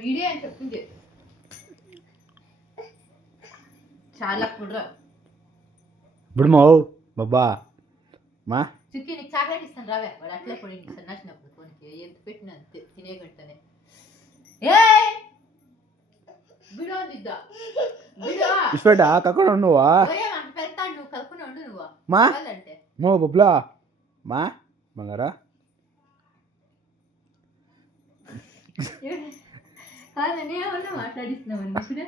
video అని చెప్పింది చాలా కుడ్రా ఇప్పుడు మా బాబా మా చుక్కి నీకు చాక్లెట్ ఇస్తాను రావే వాడు అట్లే పొడి సన్నాసినప్పుడు కొనికి ఎంత పెట్టిన అంతే తినే గంటనే ఇష్టపడ్డా కక్కడ నువ్వా పెడతాడు నువ్వు కలుపుకుని ఉండు నువ్వు మా అంటే మో బొబ్లా మా బంగారా నేనేమన్నా మాట్లాడిస్తున్నావు ఇప్పుడే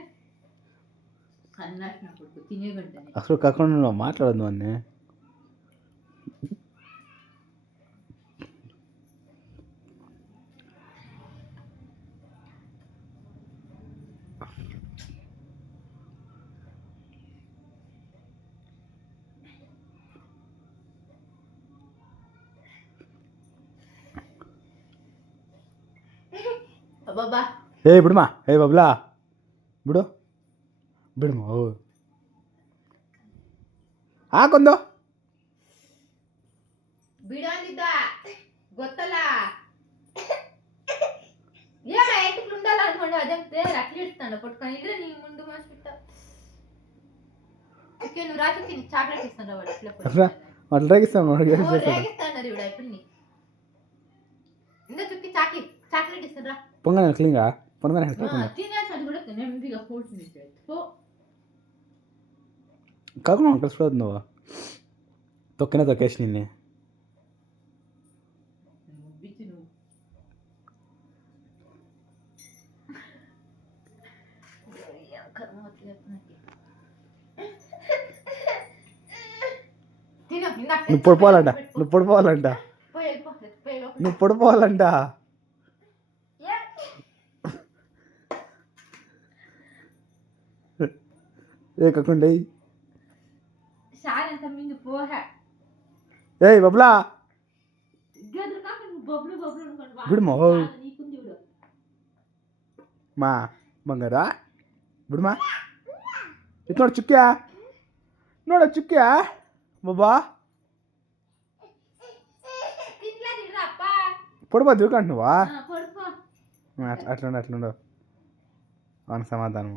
సన్నాసినప్పుడు తినే గంటనే అసలు కాకుండా నువ్వు మాట్లాడదు అన్నీ బాబా ఇప్పుడుమా బబ్లా ఇప్పుడు ಬಿಡುಮ ಹಾಕೊಂದು ಬಿಡೋಂದಿದ್ದ ಗೊತ್ತಲ್ಲ ಏನ ಎಂಟಕ್ಕೆ ಉಂಡಲ್ಲ ಅನ್ಕೊಂಡು ಅದಂತೆ ಅಟ್ಲಿ ಇಡ್ತಾನೆ ಪಟ್ಕೊಂಡಿದ್ರೆ ನೀವು ಮುಂದೆ ಮಾಡಿಬಿಟ್ಟ ಓಕೆ నువ్వు రాత్రికి నీకు చాక్లెట్ ఇస్తాను వాడు అట్లా రేగిస్తాను రేగిస్తాను ఇవిడ ఇప్పుడు ఇంద చుక్కి చాక్లెట్ ఇస్తాను పొంగన క్లీన్గా పొంగన తినేసాను కూడా నెమ్మదిగా పోతుంది పో కాకుండా కలిసిపోతుంది నువ్వు తొక్కిన తొక్కేసి నిన్నే నువ్వు పడిపోవాలంట నువ్వు పడిపోవాలంట కాకుండా ఏయ్ బబ్లా బిడుమా మా బంగారా బిడుమా ఇది ನೋಡು ಚುಕ್ಕ್ಯಾ ನೋಡ ಚುಕ್ಕ್ಯಾ ಬಾಬಾ పడిపోద్దు కంటున్నావా అట్లుండు అవును సమాధానం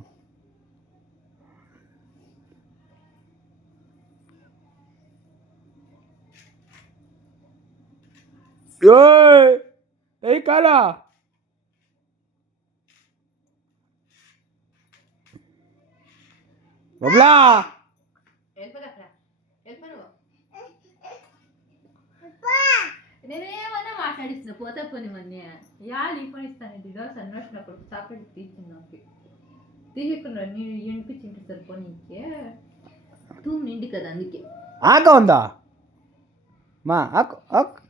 ఏ కాలా బబ్లా నేనేమన్నా మాట్లాడిస్తున్నా పోతే పోని మన్ని యాళ్ళు ఈ పని ఇస్తానండి సన్నప్పుడు చాక్లెట్ తీసింది నాకు తీయకుండా నేను ఎండిపించింటి సరిపోని ఇంకే తూ నిండి కదా అందుకే ఆక ఉందా మా ఆకు ఆకు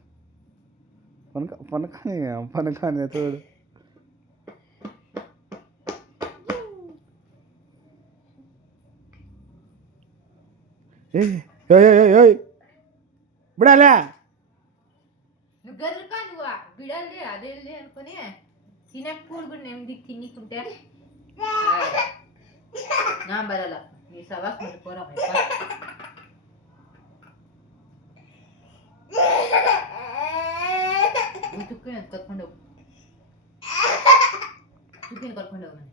పనకాని తోడు బిడాలే నువ్వు గర్రకా నువ్వు బిడాలి అదే అనుకుని తినప్పుడు కూడా నెమ్మది తిన్నికుంటే నా బరల నీ సవాస్ మరి పోరా చుక్కని కర్ಕೊಂಡು చుక్కని కర్ಕೊಂಡು ಹೋಗು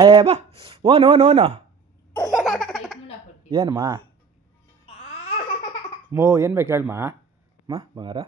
ಅಯ್ಯ ಬಾ ಓನು ಏನಮ್ಮ ಮೋ ಏನು ಬೇಕು ಹೇಳಮ್ಮ ಬಂಗಾರ